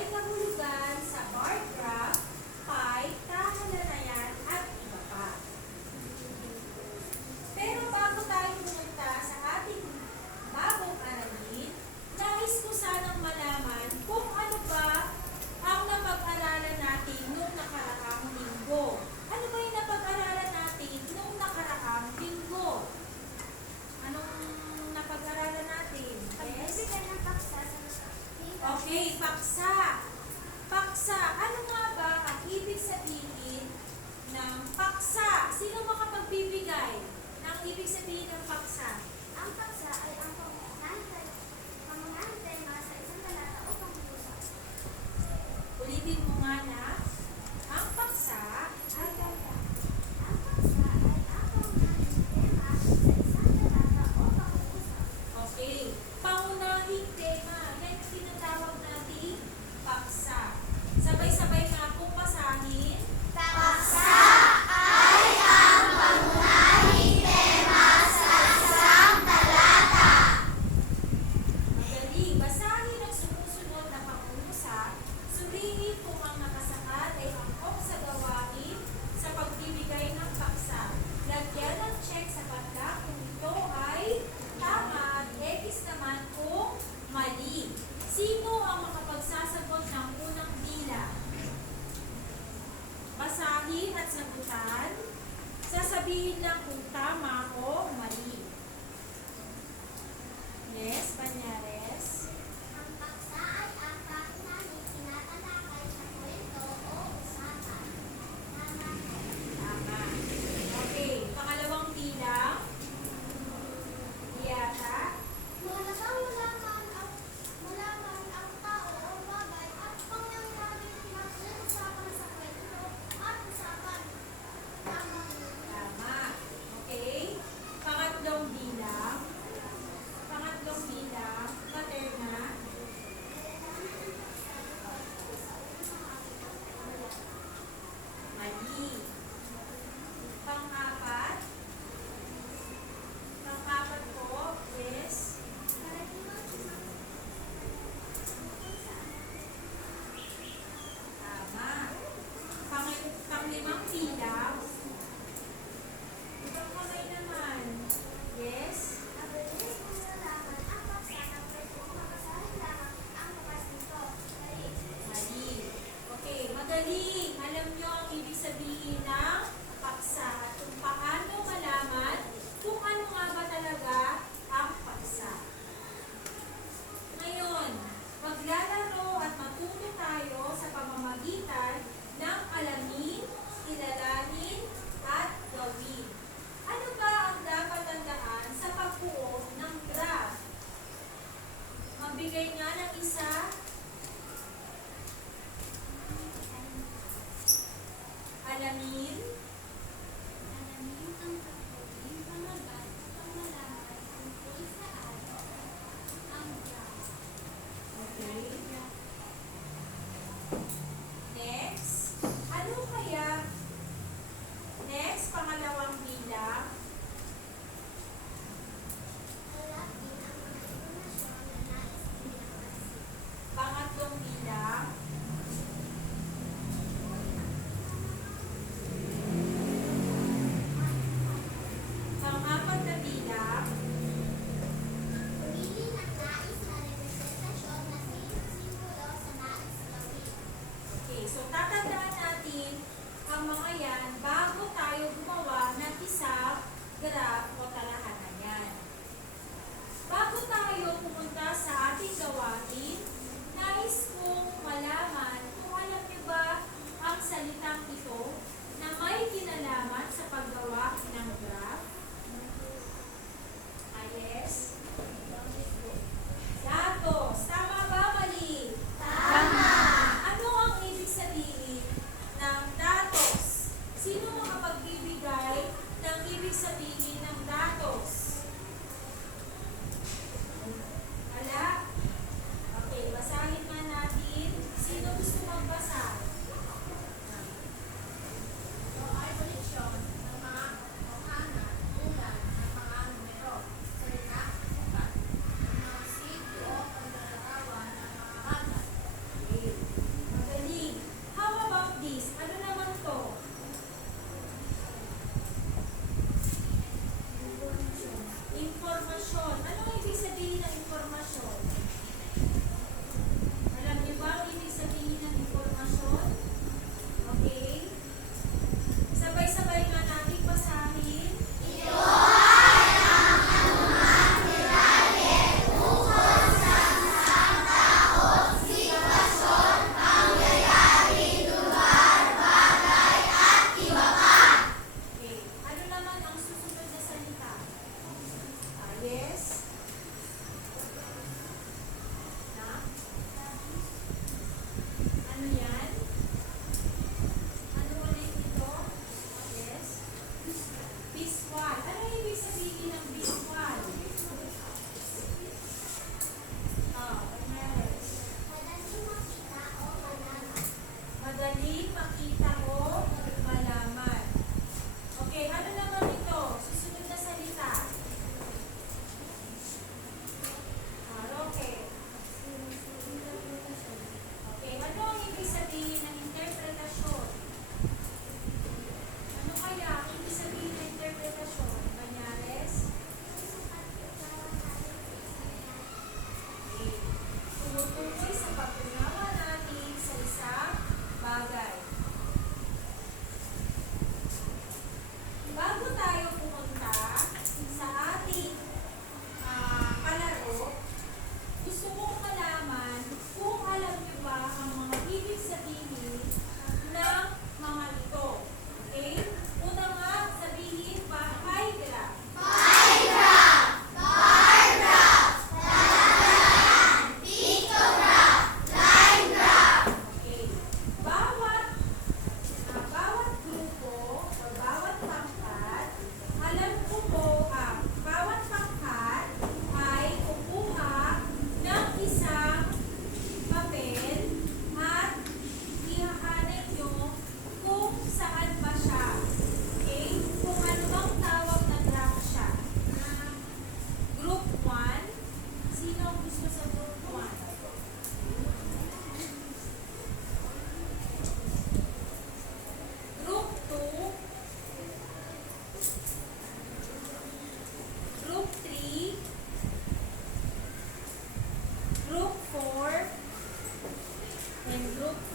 may kahulugan sa bar graph, pie, kahalanayan, at iba pa. Pero bago tayo pumunta sa ating bagong aralin, nais ko sanang malaman kung ano ba ang napag-aralan natin noong nakaraang linggo. Ano ba yung napag-aralan natin noong nakaraang linggo? Anong napag-aralan natin? Yes? Okay, paksa. Paksa. Ano nga ba ang ibig sabihin ng paksa? Sino makapagbibigay ng ibig sabihin ng paksa? Ang paksa ay ang pangunahing tema sa isang talata o pangungusap. Ulitin mo nga na. Ang paksa ay Ang paksa ay ang pangunahing tema sa isang talata o pangungusap. okay. Pangunahing tema. Yan yung tinatawag nating paksa. Sabay-sabay nga pong basahin. Paksa ay ang pangunahing tema sa isang talata. Magaling. Basahin ang sumusunod na pangungusap. Suriin kung ang nakasaad ay angkop sa gawain sa pagbibigay ng paksa. Lagyan ng check sa banda kung ito ay tama at X naman kung mali. Sino ang makapagsasagot ng unang bilang? Basahin at sagutan. Sasabihin lang kung tama o mali. Yes, Banyares. Ang paksa ay ang pangunahing tinatalakay sa kwento o usapan. Tama. Tama. Okay, pangalawang bilang. Yata. Malaman ang tao o bagay at pangyayaring pinag-uusapan sa kwento at usapan. Tama. Tama. Okay. Pangatlong bilang. Pangatlong bilang. Paterna. Mali. Pang-apat. Pang-apat po. Yes. Tama. Panglimang bilang. Ibang kamay naman. Yes. Mali. Okay, magaling. Alam nyo ang ibig sabihin ng paksa at kung paano malaman kung ano nga ba talaga ang paksa. Ngayon, maglalaro at matuto tayo sa pamamagitan ng alamin, kilalanin, at gawin. Ano ba ang dapat tandaan sa pagbuo ng graph? Magbigay nga ng isa. Alamin. Okay. Next. Ano kaya? Next, pangalawang bilang. Pangatlong bilang. Pang-apat na bilang. Okay, so tatandaan natin ang mga yan bago tayo gumawa ng isang graph o talahanayan. Bago tayo pumunta sa ating gawain, nais kong malaman kung alam niyo ba ang salitang ito na may kinalaman sa paggawa ng graph. Yes. Datos. Tama ba, mali? Ano ang ibig sabihin ng datos? Sino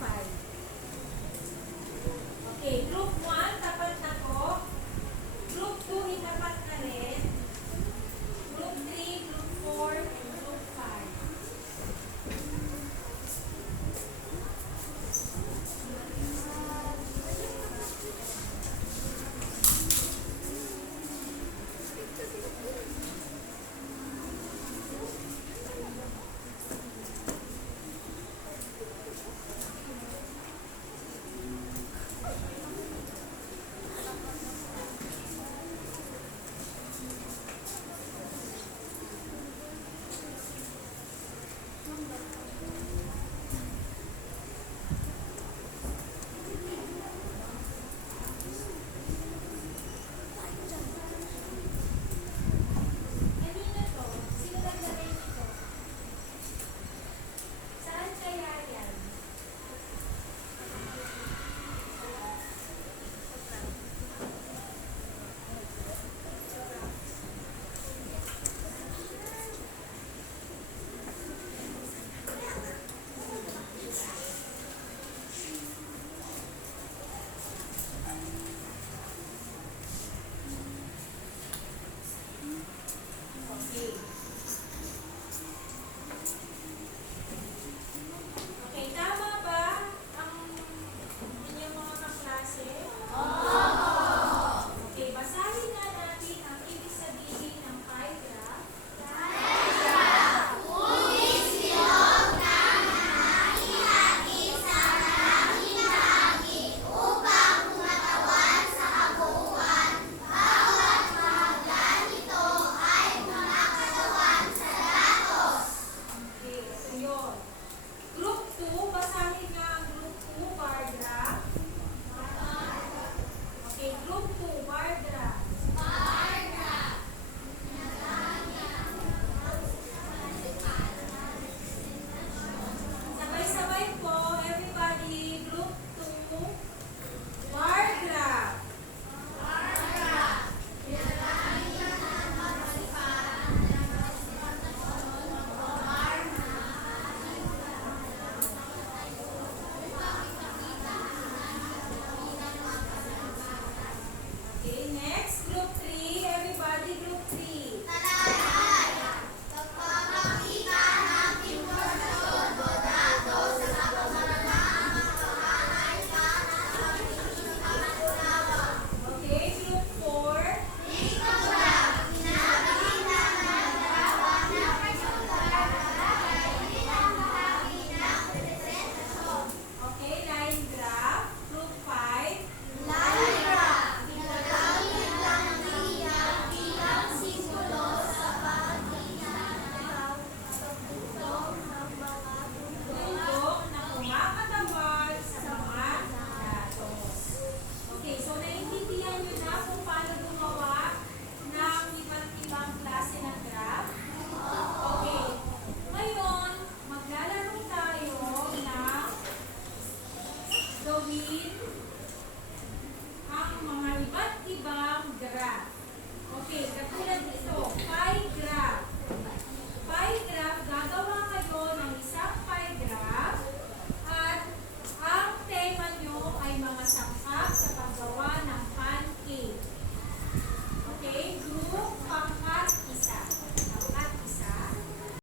5.